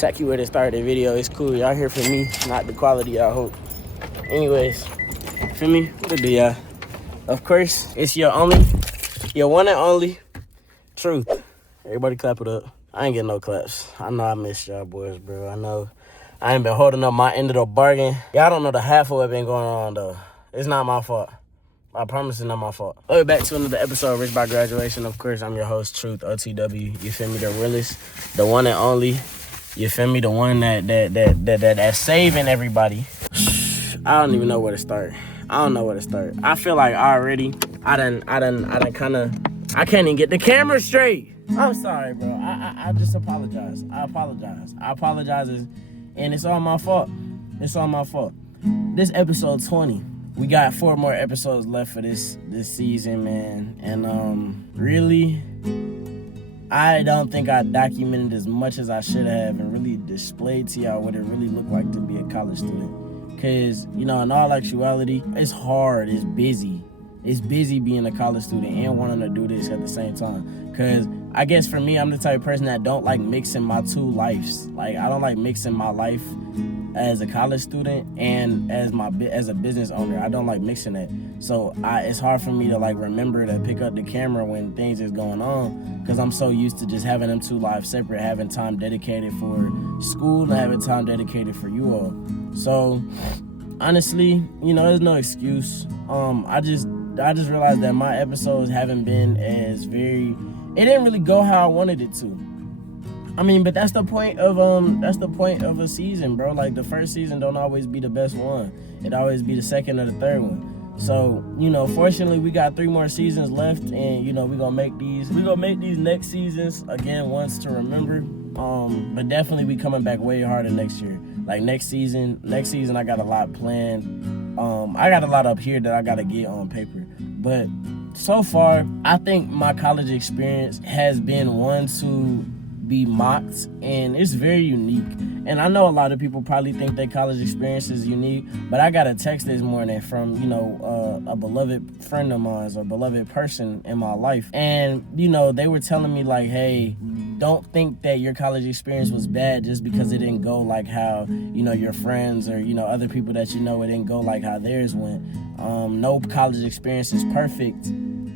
Tacky way to start the video. It's cool. Y'all hear from me, not the quality I hope. Anyways, for me, what it do, y'all? Of course, it's your one and only Truth. Everybody clap it up. I ain't getting no claps. I know I missed y'all boys, bro. I know I ain't been holding up my end of the bargain. Y'all don't know the half of what been going on, though. It's not my fault. I promise it's not my fault. Welcome back to another episode of Rich by Graduation. Of course, I'm your host, Truth, OTW. You feel me? The realest, the one and only. You feel me? The one that's saving everybody. I don't even know where to start. I feel like I can't even get the camera straight. I'm sorry, bro. I just apologize. I apologize, and it's all my fault. This episode 20. We got 4 more episodes left for this season, man. And really, I don't think I documented as much as I should have and really displayed to y'all what it really looked like to be a college student. Because, in all actuality, it's hard, it's busy. It's busy being a college student and wanting to do this at the same time. Because I guess for me, I'm the type of person that don't like mixing my two lives. Like, I don't like mixing my life as a college student and as a business owner. I don't like mixing that. So it's hard for me to remember to pick up the camera when things is going on, because I'm so used to just having them two lives separate, having time dedicated for school and having time dedicated for you all. So honestly, there's no excuse. I just realized that my episodes haven't been it didn't really go how I wanted it to. I mean, but that's the point of a season, bro. Like, the first season don't always be the best one. It always be the second or the third one. So, fortunately we got 3 more seasons left, and we gonna make these next seasons again once to remember. But definitely we coming back way harder next year. Like next season I got a lot planned. I got a lot up here that I gotta get on paper. But so far, I think my college experience has been one to be mocked, and it's very unique. And I know a lot of people probably think that college experience is unique, but I got a text this morning from a beloved friend of mine, or beloved person in my life, and they were telling me hey, don't think that your college experience was bad just because it didn't go like how your friends or other people that it didn't go like how theirs went. No college experience is perfect.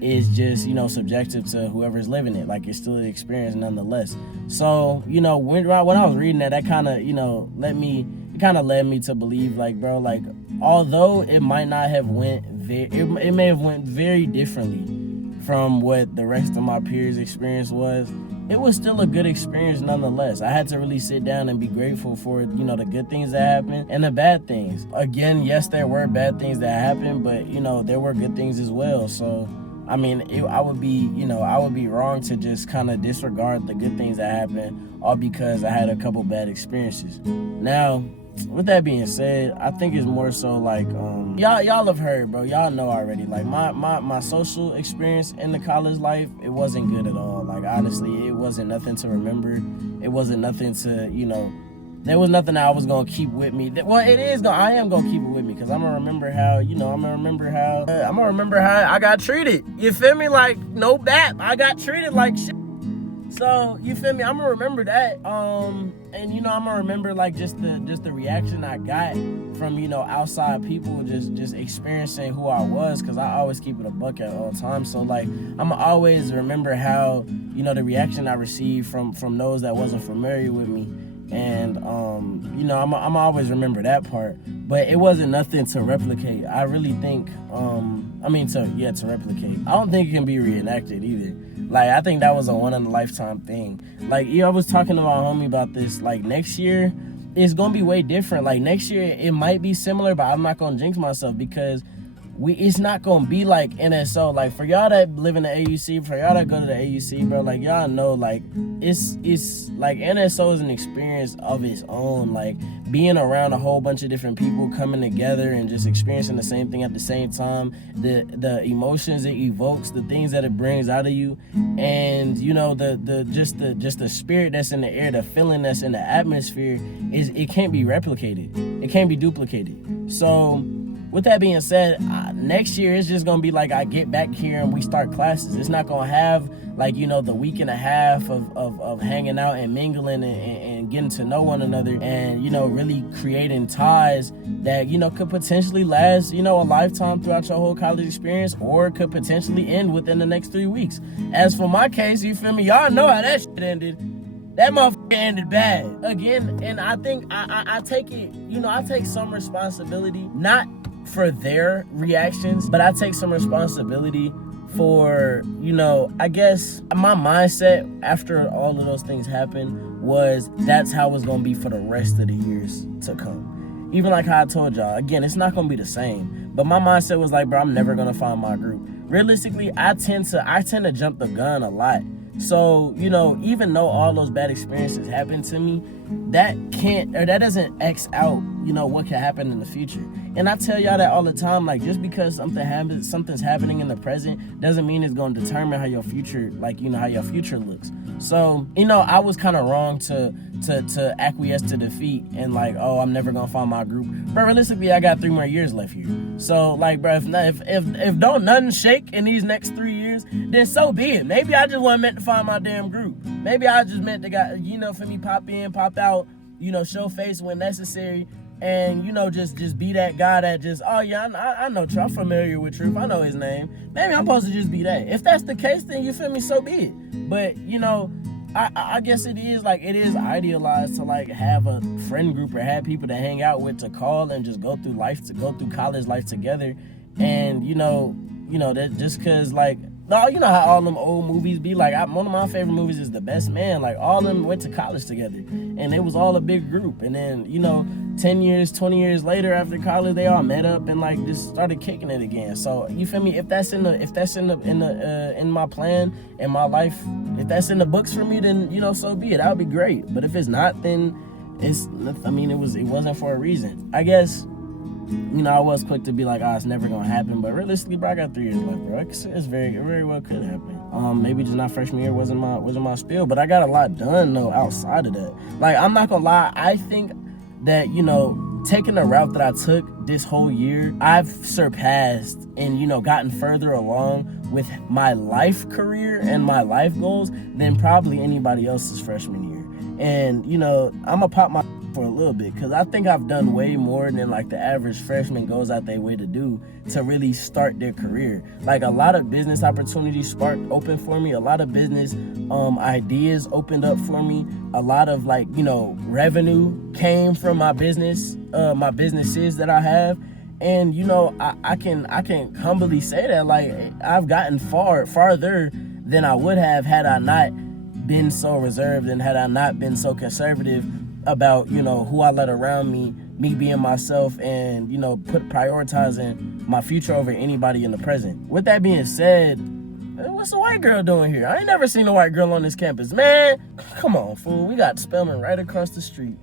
It's just, subjective to whoever's living it. Like, it's still an experience nonetheless. So, when I was reading that kind of, led me to believe, although it might not have it may have went very differently from what the rest of my peers' experience was, it was still a good experience nonetheless. I had to really sit down and be grateful for, the good things that happened and the bad things. Again, yes, there were bad things that happened, but, there were good things as well. So, I mean, I would be wrong to just kind of disregard the good things that happened all because I had a couple bad experiences. Now, with that being said, I think it's more so y'all have heard, bro. Y'all know already. Like, my social experience in the college life, it wasn't good at all. Like, honestly, it wasn't nothing to remember. It wasn't nothing to, there was nothing I was gonna keep with me. Well, I am gonna keep it with me, because I'm gonna remember how, I got treated. You feel me? Like, no bap. I got treated like shit. So, you feel me? I'm gonna remember that. And I'm gonna remember just the reaction I got from outside people just experiencing who I was, because I always keep it a buck at all times. So I'm gonna always remember how the reaction I received from those that wasn't familiar with me. And I'm always remember that part, but it wasn't nothing to replicate. I really think to replicate. I don't think it can be reenacted either. I think that was a one in a lifetime thing. I was talking to my homie about this. Next year it's gonna be way different. Next year it might be similar, but I'm not gonna jinx myself, because it's not gonna be like NSO. For y'all that live in the AUC, for y'all that go to the AUC, bro, y'all know, it's NSO is an experience of its own. Being around a whole bunch of different people coming together and just experiencing the same thing at the same time, the emotions it evokes, the things that it brings out of you, and the spirit that's in the air, the feeling that's in the atmosphere, it can't be replicated. It can't be duplicated. So, with that being said, next year it's just gonna be I get back here and we start classes. It's not gonna have the week and a half of hanging out and mingling and and getting to know one another and, you know, really creating ties that, you know, could potentially last, you know, a lifetime throughout your whole college experience, or could potentially end within the next 3 weeks. As for my case, you feel me? Y'all know how that shit ended. That motherfucker ended bad. Again, and I think I take it, you know, I take some responsibility, not for their reactions, but I take some responsibility for, you know, I guess my mindset after all of those things happened was that's how it's gonna be for the rest of the years to come. Even like how I told y'all, again, it's not gonna be the same, but my mindset was like, bro, I'm never gonna find my group. Realistically, I tend to jump the gun a lot. So, you know, even though all those bad experiences happened to me, that doesn't X out, you know, what can happen in the future. And I tell y'all that all the time, like, just because something's happening in the present doesn't mean it's going to determine how your future, like, you know, how your future looks. So, you know, I was kind of wrong to acquiesce to defeat and like, oh, I'm never gonna find my group. But realistically, I got 3 more years left here. So, like, bro, if don't nothing shake in these next 3 years, then so be it. Maybe I just wasn't meant to find my damn group. Maybe I just meant to got, you know, for me, pop in, pop out, you know, show face when necessary. And, you know, just be that guy that just, oh, yeah, I know Truth. I'm familiar with Truth. I know his name. Maybe I'm supposed to just be that. If that's the case, then you feel me, so be it. But, you know, I guess it is idealized to, like, have a friend group or have people to hang out with, to call and just go through college life together. And, you know, that just because, like, no, you know how all them old movies be like. One of my favorite movies is The Best Man. Like, all of them went to college together, and it was all a big group. And then, you know, 10 years, 20 years later after college, they all met up and like just started kicking it again. So you feel me? If that's in my plan in my life, if that's in the books for me, then, you know, so be it. That would be great. But if it's not, then it wasn't for a reason. I guess. You know, I was quick to be like, oh, it's never gonna happen, but realistically, bro, I got 3 years left, bro. It's very well could happen. Maybe just not freshman year wasn't my spiel, but I got a lot done though outside of that. Like, I'm not gonna lie, I think that, you know, taking the route that I took this whole year, I've surpassed and, you know, gotten further along with my life career and my life goals than probably anybody else's freshman year. And, you know, I'm gonna pop my for a little bit, because I think I've done way more than like the average freshman goes out their way to do to really start their career. Like, a lot of business opportunities sparked open for me. A lot of business ideas opened up for me. A lot of, like, you know, revenue came from my businesses that I have. And, you know, I can humbly say that, like, I've gotten farther than I would have had I not been so reserved and had I not been so conservative about, you know, who I let around me being myself, and, you know, prioritizing my future over anybody in the present. With that being said, what's a white girl doing here? I ain't never seen a white girl on this campus. Man, come on, fool. We got Spelman right across the street.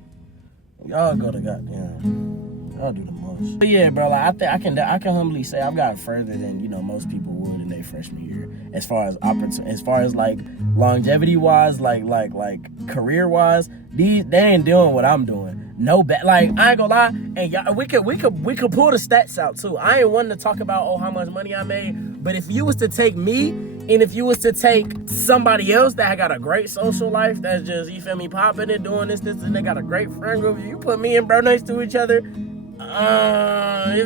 Y'all go to goddamn. Y'all do the most. But yeah, bro, like, I can humbly say I've gotten further than, you know, most people would in their freshman year. As far as like longevity wise, like career wise, they ain't doing what I'm doing. No bad. Like, I ain't gonna lie, and y'all, we could pull the stats out too. I ain't one to talk about how much money I made, but if you was to take me, and if you was to take somebody else that got a great social life, that's just, you feel me, popping and doing this, and they got a great friend group, you put me and bro next to each other, you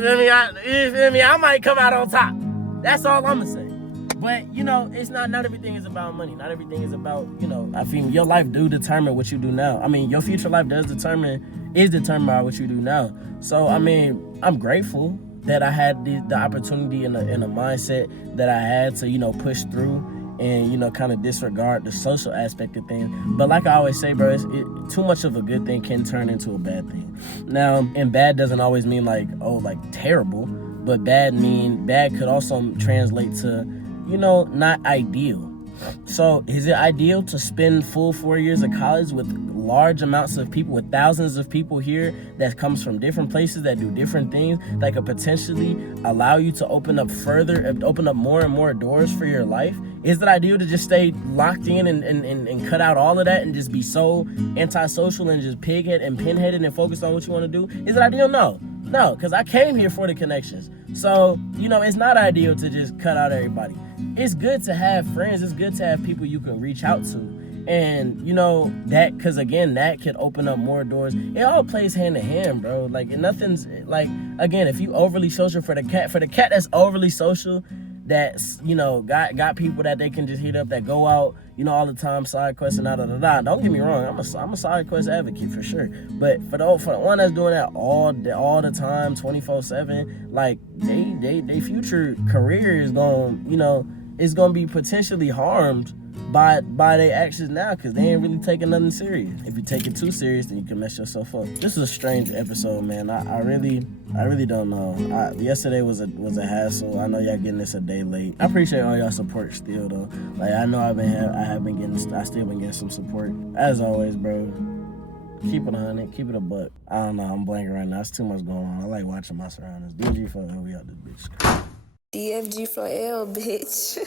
feel me, I might come out on top. That's all I'm gonna say. But, you know, it's not everything is about money. Not everything is about, you know, I feel your life do determine what you do now. I mean, your future life is determined by what you do now. So, I mean, I'm grateful that I had the opportunity and the mindset that I had to, you know, push through and, you know, kind of disregard the social aspect of things. But like I always say, bro, too much of a good thing can turn into a bad thing. Now, and bad doesn't always mean like, oh, like terrible, but bad could also translate to, you know, not ideal. So is it ideal to spend full 4 years of college with large amounts of people, with thousands of people here that comes from different places that do different things that could potentially allow you to open up more and more doors for your life? Is it ideal to just stay locked in and cut out all of that and just be so antisocial and just pighead and pinheaded and focused on what you want to do? Is it ideal? No, because I came here for the connections. So, you know, it's not ideal to just cut out everybody. It's good to have friends. It's good to have people you can reach out to. And you know that, because again, that could open up more doors. It all plays hand in hand, bro. Like, and nothing's like, again, if you overly social for the cat that's overly social, that's, you know, got people that they can just hit up, that go out, you know, all the time, side questing, da. Don't get me wrong, I'm a side quest advocate for sure. But for the one that's doing that all the time, 24/7, like they future career is going, you know, is gonna be potentially harmed by their actions now, because they ain't really taking nothing serious. If you take it too serious, then you can mess yourself up. This is a strange episode, man. I really don't know. Yesterday was a hassle. I know y'all getting this a day late. I appreciate all y'all support still though. Like, I know I still been getting some support. As always, bro. Keep it 100, keep it a buck. I don't know, I'm blanking right now. It's too much going on. I like watching my surroundings. DG for we out this bitch. DFG for L, bitch.